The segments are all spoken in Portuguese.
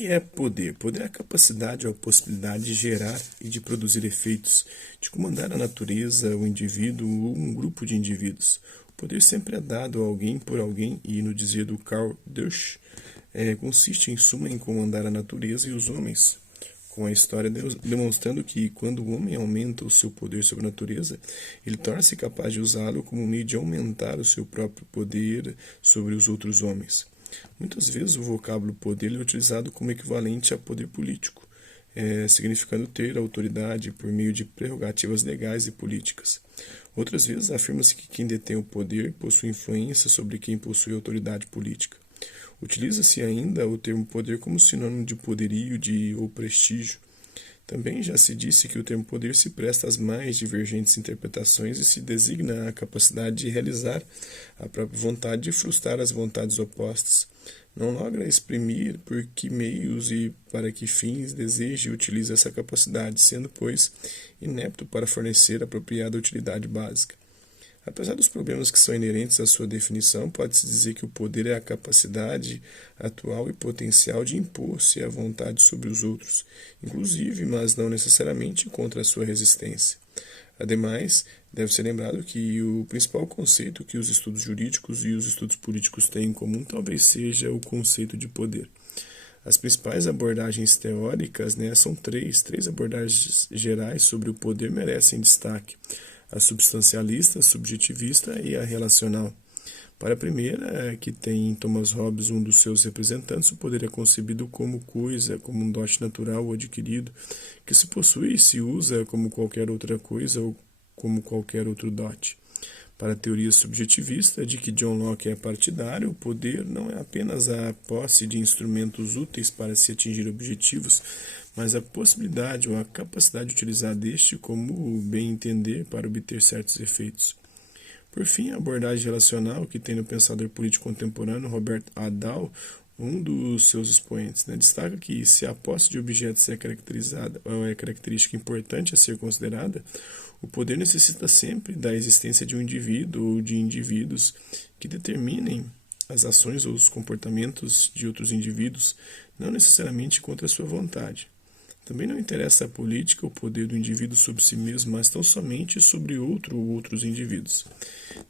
que é poder? Poder é a capacidade ou a possibilidade de gerar e de produzir efeitos, de comandar a natureza, o indivíduo ou um grupo de indivíduos. O poder sempre é dado a alguém por alguém e, no dizer do Karl Deutsch, consiste em suma em comandar a natureza e os homens, com a história demonstrando que quando o homem aumenta o seu poder sobre a natureza, ele torna-se capaz de usá-lo como meio de aumentar o seu próprio poder sobre os outros homens. Muitas vezes o vocábulo poder é utilizado como equivalente a poder político, significando ter autoridade por meio de prerrogativas legais e políticas. Outras vezes afirma-se que quem detém o poder possui influência sobre quem possui autoridade política. Utiliza-se ainda o termo poder como sinônimo de poderio ou prestígio. Também já se disse que o termo poder se presta às mais divergentes interpretações e se designa a capacidade de realizar a própria vontade e frustrar as vontades opostas. Não logra exprimir por que meios e para que fins deseja e utiliza essa capacidade, sendo, pois, inepto para fornecer a apropriada utilidade básica. Apesar dos problemas que são inerentes à sua definição, pode-se dizer que o poder é a capacidade atual e potencial de impor-se à vontade sobre os outros, inclusive, mas não necessariamente, contra a sua resistência. Ademais, deve ser lembrado que o principal conceito que os estudos jurídicos e os estudos políticos têm em comum talvez seja o conceito de poder. As principais abordagens teóricas, são três abordagens gerais sobre o poder merecem destaque: a substancialista, a subjetivista e a relacional. Para a primeira, que tem em Thomas Hobbes um dos seus representantes, o poder é concebido como coisa, como um dote natural ou adquirido, que se possui e se usa como qualquer outra coisa ou como qualquer outro dote. Para a teoria subjetivista, de que John Locke é partidário, o poder não é apenas a posse de instrumentos úteis para se atingir objetivos, mas a possibilidade ou a capacidade de utilizar deste como bem entender para obter certos efeitos. Por fim, a abordagem relacional, que tem no pensador político contemporâneo Robert A. Dahl, um dos seus expoentes, destaca que se a posse de objetos é caracterizada ou é característica importante a ser considerada, o poder necessita sempre da existência de um indivíduo ou de indivíduos que determinem as ações ou os comportamentos de outros indivíduos, não necessariamente contra a sua vontade. Também não interessa à política o poder do indivíduo sobre si mesmo, mas tão somente sobre outro ou outros indivíduos.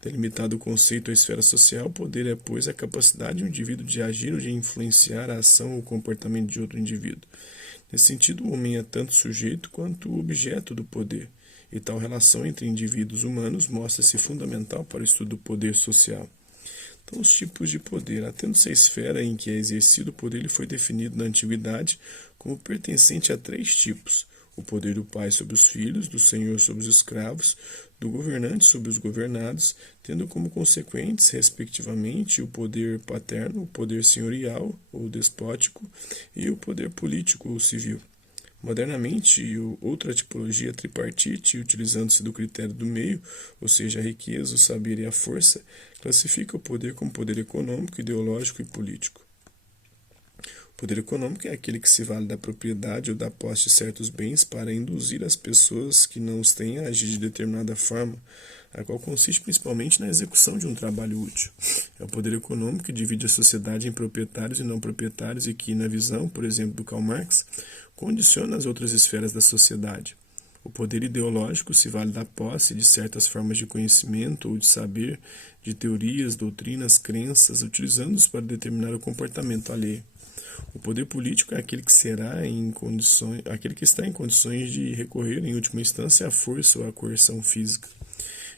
Delimitado o conceito à esfera social, o poder é, pois, a capacidade de um indivíduo de agir ou de influenciar a ação ou o comportamento de outro indivíduo. Nesse sentido, o homem é tanto sujeito quanto o objeto do poder, e tal relação entre indivíduos humanos mostra-se fundamental para o estudo do poder social. Então, os tipos de poder. Atendo-se à esfera em que é exercido o poder, ele foi definido na antiguidade como pertencente a três tipos: o poder do pai sobre os filhos, do senhor sobre os escravos, do governante sobre os governados, tendo como consequentes, respectivamente, o poder paterno, o poder senhorial ou despótico e o poder político ou civil. Modernamente, outra tipologia tripartite, utilizando-se do critério do meio, ou seja, a riqueza, o saber e a força, classifica o poder como poder econômico, ideológico e político. O poder econômico é aquele que se vale da propriedade ou da posse de certos bens para induzir as pessoas que não os têm a agir de determinada forma, a qual consiste principalmente na execução de um trabalho útil. É o poder econômico que divide a sociedade em proprietários e não proprietários e que, na visão, por exemplo, do Karl Marx, condiciona as outras esferas da sociedade. O poder ideológico se vale da posse de certas formas de conhecimento ou de saber, de teorias, doutrinas, crenças, utilizando-os para determinar o comportamento alheio. O poder político é aquele que está em condições de recorrer, em última instância, à força ou à coerção física.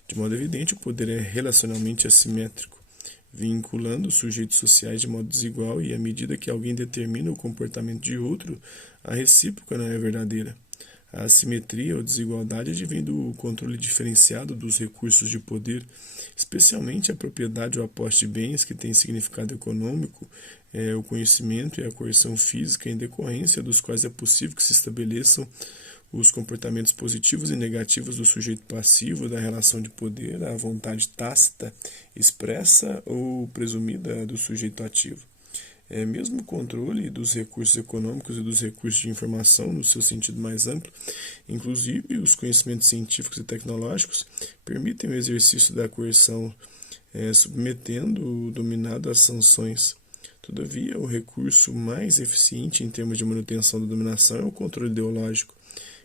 De modo evidente, o poder é relacionalmente assimétrico, vinculando os sujeitos sociais de modo desigual e, à medida que alguém determina o comportamento de outro, a recíproca não é verdadeira. A assimetria ou desigualdade advém do controle diferenciado dos recursos de poder, especialmente a propriedade ou a posse de bens que tem significado econômico, o conhecimento e a coerção física, em decorrência dos quais é possível que se estabeleçam os comportamentos positivos e negativos do sujeito passivo da relação de poder, a vontade tácita, expressa ou presumida do sujeito ativo. Mesmo o controle dos recursos econômicos e dos recursos de informação, no seu sentido mais amplo, inclusive os conhecimentos científicos e tecnológicos, permitem o exercício da coerção, submetendo o dominado às sanções. Todavia, o recurso mais eficiente em termos de manutenção da dominação é o controle ideológico,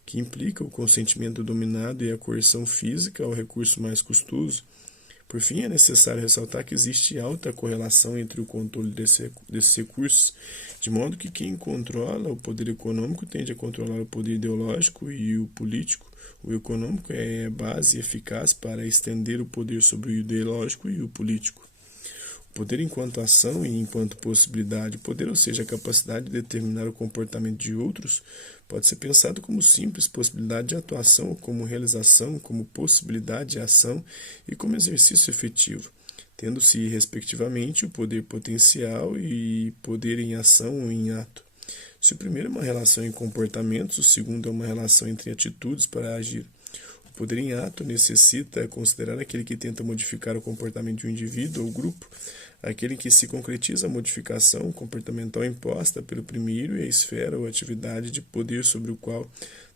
que implica o consentimento do dominado e a coerção física ao recurso mais custoso. Por fim, é necessário ressaltar que existe alta correlação entre o controle desses recursos, de modo que quem controla o poder econômico tende a controlar o poder ideológico e o político. O econômico é base eficaz para estender o poder sobre o ideológico e o político. O poder enquanto ação e enquanto possibilidade, o poder, ou seja, a capacidade de determinar o comportamento de outros, pode ser pensado como simples possibilidade de atuação, como realização, como possibilidade de ação e como exercício efetivo, tendo-se, respectivamente, o poder potencial e poder em ação ou em ato. Se o primeiro é uma relação em comportamentos, o segundo é uma relação entre atitudes para agir. O poder em ato necessita considerar aquele que tenta modificar o comportamento de um indivíduo ou grupo, aquele em que se concretiza a modificação comportamental imposta pelo primeiro e a esfera ou atividade de poder sobre o qual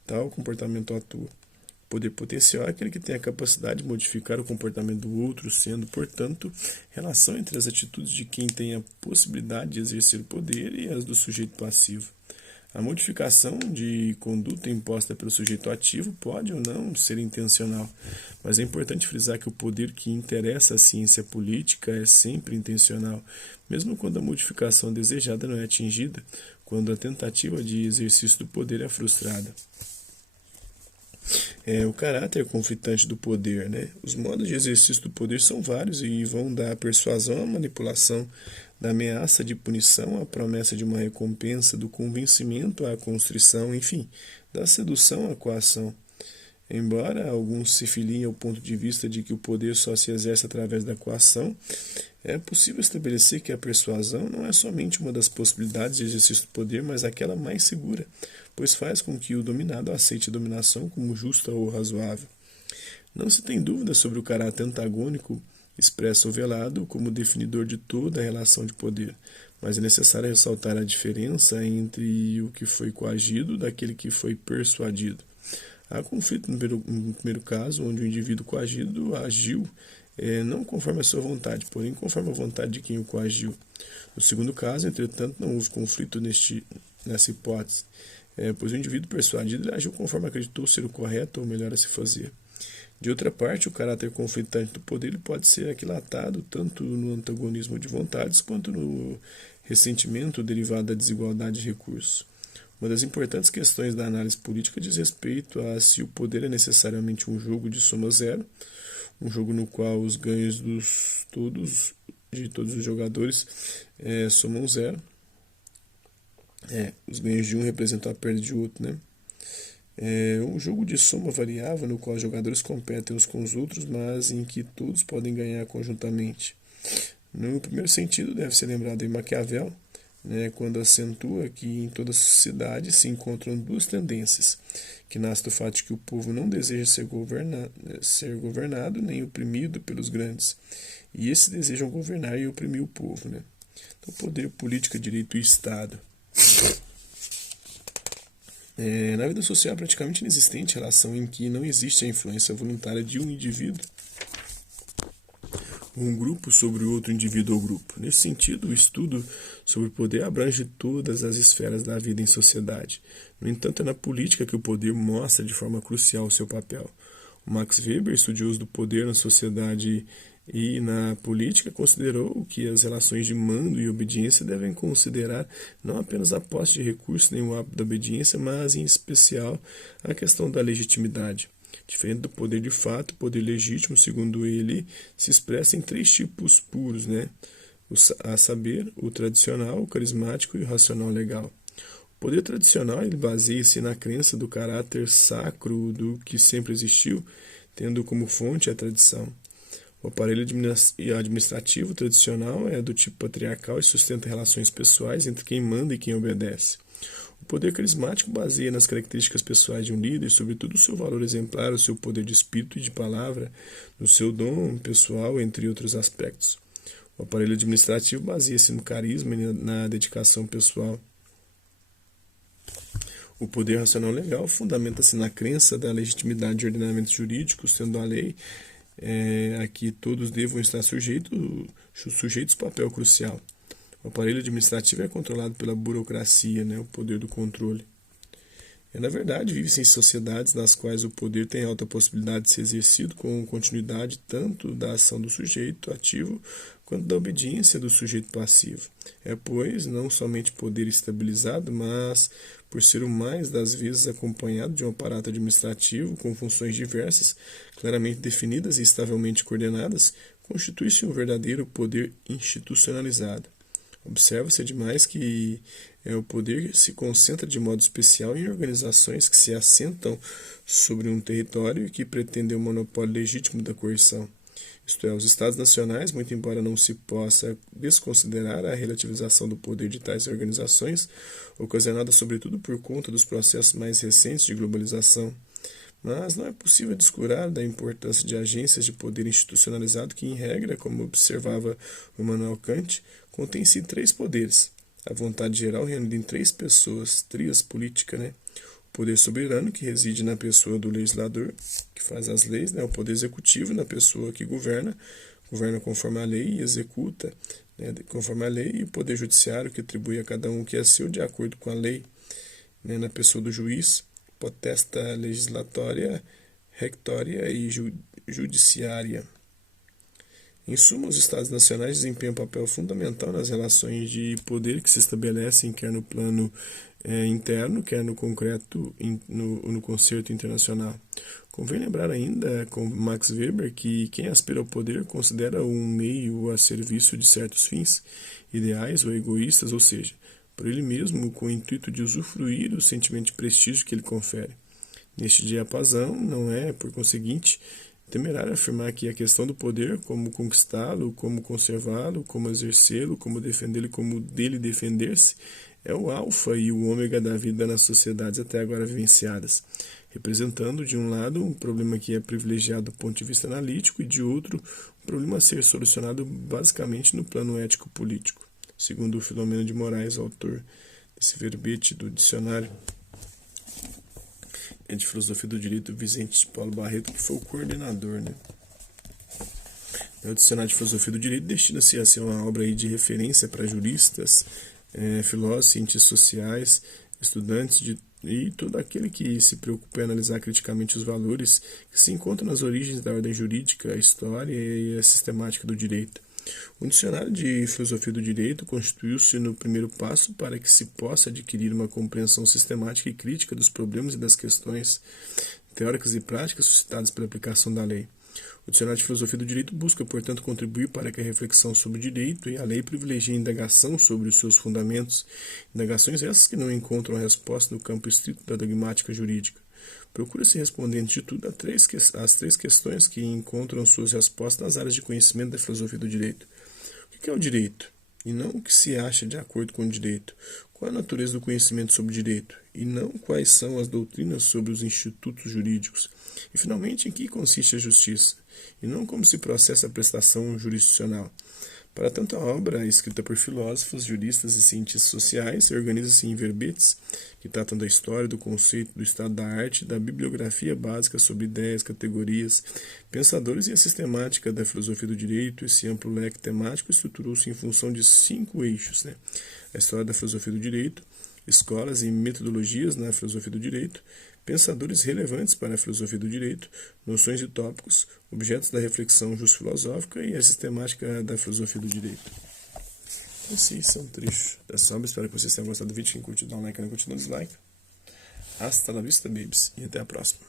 tal comportamento atua. O poder potencial é aquele que tem a capacidade de modificar o comportamento do outro, sendo, portanto, relação entre as atitudes de quem tem a possibilidade de exercer o poder e as do sujeito passivo. A modificação de conduta imposta pelo sujeito ativo pode ou não ser intencional, mas é importante frisar que o poder que interessa à ciência política é sempre intencional, mesmo quando a modificação desejada não é atingida, quando a tentativa de exercício do poder é frustrada. O caráter conflitante do poder, né? Os modos de exercício do poder são vários e vão da persuasão à manipulação, da ameaça de punição à promessa de uma recompensa, do convencimento à constrição, enfim, da sedução à coação. Embora alguns se filiem ao ponto de vista de que o poder só se exerce através da coação, é possível estabelecer que a persuasão não é somente uma das possibilidades de exercício do poder, mas aquela mais segura, pois faz com que o dominado aceite a dominação como justa ou razoável. Não se tem dúvida sobre o caráter antagônico, expresso ou velado, como definidor de toda a relação de poder, mas é necessário ressaltar a diferença entre o que foi coagido daquele que foi persuadido. Há conflito no primeiro caso, onde o indivíduo coagido agiu não conforme a sua vontade, porém conforme a vontade de quem o coagiu. No segundo caso, entretanto, não houve conflito nessa hipótese, pois o indivíduo persuadido agiu conforme acreditou ser o correto ou melhor a se fazer. De outra parte, o caráter conflitante do poder pode ser aquilatado tanto no antagonismo de vontades quanto no ressentimento derivado da desigualdade de recursos. Uma das importantes questões da análise política diz respeito a se o poder é necessariamente um jogo de soma zero, um jogo no qual os ganhos de todos os jogadores somam zero. Os ganhos de um representam a perda de outro, né? Um jogo de soma variável no qual os jogadores competem uns com os outros, mas em que todos podem ganhar conjuntamente. No primeiro sentido, deve ser lembrado em Maquiavel, quando acentua que em toda sociedade se encontram duas tendências, que nasce do fato de que o povo não deseja ser governado nem oprimido pelos grandes, e esses desejam governar e oprimir o povo. Então, poder, política, direito e Estado. Na vida social é praticamente inexistente relação em que não existe a influência voluntária de um indivíduo um grupo sobre outro indivíduo ou grupo. Nesse sentido, o estudo sobre o poder abrange todas as esferas da vida em sociedade. No entanto, é na política que o poder mostra de forma crucial o seu papel. O Max Weber, estudioso do poder na sociedade e na política, considerou que as relações de mando e obediência devem considerar não apenas a posse de recursos nem o hábito da obediência, mas, em especial, a questão da legitimidade. Diferente do poder de fato, o poder legítimo, segundo ele, se expressa em três tipos puros, a saber, o tradicional, o carismático e o racional legal. O poder tradicional ele baseia-se na crença do caráter sacro do que sempre existiu, tendo como fonte a tradição. O aparelho administrativo tradicional é do tipo patriarcal e sustenta relações pessoais entre quem manda e quem obedece. O poder carismático baseia nas características pessoais de um líder, sobretudo o seu valor exemplar, o seu poder de espírito e de palavra, no seu dom pessoal, entre outros aspectos. O aparelho administrativo baseia-se no carisma e na dedicação pessoal. O poder racional legal fundamenta-se na crença da legitimidade de ordenamentos jurídicos, sendo a lei a que todos devam estar sujeitos papel crucial. O aparelho administrativo é controlado pela burocracia, né, o poder do controle. Na verdade, vive-se em sociedades nas quais o poder tem alta possibilidade de ser exercido com continuidade tanto da ação do sujeito ativo quanto da obediência do sujeito passivo. Pois, não somente poder estabilizado, mas, por ser o mais das vezes acompanhado de um aparato administrativo com funções diversas, claramente definidas e estavelmente coordenadas, constitui-se um verdadeiro poder institucionalizado. Observa-se demais que o poder se concentra de modo especial em organizações que se assentam sobre um território e que pretendem o monopólio legítimo da coerção. Isto é, os Estados nacionais, muito embora não se possa desconsiderar a relativização do poder de tais organizações, ocasionada sobretudo por conta dos processos mais recentes de globalização, mas não é possível descurar da importância de agências de poder institucionalizado que, em regra, como observava Immanuel Kant, contém-se três poderes. A vontade geral reunida em três pessoas, tríade política, né? O poder soberano, que reside na pessoa do legislador, que faz as leis, né? O poder executivo, na pessoa que governa conforme a lei e executa, né? Conforme a lei, e o poder judiciário, que atribui a cada um o que é seu de acordo com a lei, né? Na pessoa do juiz, potestá legislatória, rectória e judiciária. Em suma, os Estados nacionais desempenham um papel fundamental nas relações de poder que se estabelecem quer no plano interno, quer no concreto, no concerto internacional. Convém lembrar ainda, com Max Weber, que quem aspira ao poder considera um meio a serviço de certos fins, ideais ou egoístas, ou seja, por ele mesmo, com o intuito de usufruir do sentimento de prestígio que ele confere. Neste diapasão, não é, por conseguinte, temerário afirmar que a questão do poder, como conquistá-lo, como conservá-lo, como exercê-lo, como defendê-lo e como dele defender-se, é o alfa e o ômega da vida nas sociedades até agora vivenciadas, representando, de um lado, um problema que é privilegiado do ponto de vista analítico e, de outro, um problema a ser solucionado basicamente no plano ético-político. Segundo o Filomeno de Moraes, autor desse verbete do dicionário de filosofia do direito, Vicente Paulo Barreto, que foi o coordenador, né? O dicionário de filosofia do direito destina-se a ser uma obra aí de referência para juristas, filósofos, cientistas sociais, estudantes e todo aquele que se preocupa em analisar criticamente os valores que se encontram nas origens da ordem jurídica, a história e a sistemática do direito. O dicionário de filosofia do direito constituiu-se no primeiro passo para que se possa adquirir uma compreensão sistemática e crítica dos problemas e das questões teóricas e práticas suscitadas pela aplicação da lei. O dicionário de filosofia do direito busca, portanto, contribuir para que a reflexão sobre o direito e a lei privilegie a indagação sobre os seus fundamentos, indagações essas que não encontram resposta no campo estrito da dogmática jurídica. Procura-se responder, antes de tudo, as três questões que encontram suas respostas nas áreas de conhecimento da filosofia do direito. O que é o direito? E não o que se acha de acordo com o direito. Qual a natureza do conhecimento sobre o direito? E não quais são as doutrinas sobre os institutos jurídicos. E, finalmente, em que consiste a justiça? E não como se processa a prestação jurisdicional. Para tanto, a obra, escrita por filósofos, juristas e cientistas sociais, organiza-se em verbetes que tratam da história, do conceito, do estado da arte, da bibliografia básica sobre ideias, categorias, pensadores e a sistemática da filosofia do direito. Esse amplo leque temático estruturou-se em função de 5 eixos, né? A história da filosofia do direito, escolas e metodologias na filosofia do direito, pensadores relevantes para a filosofia do direito, noções e tópicos, objetos da reflexão justo-filosófica e a sistemática da filosofia do direito. Esses são trechos dessa obra. Espero que vocês tenham gostado do vídeo. Quem curtiu, dá um like, não curtiu, dá um dislike. Hasta la vista, babies. E até a próxima.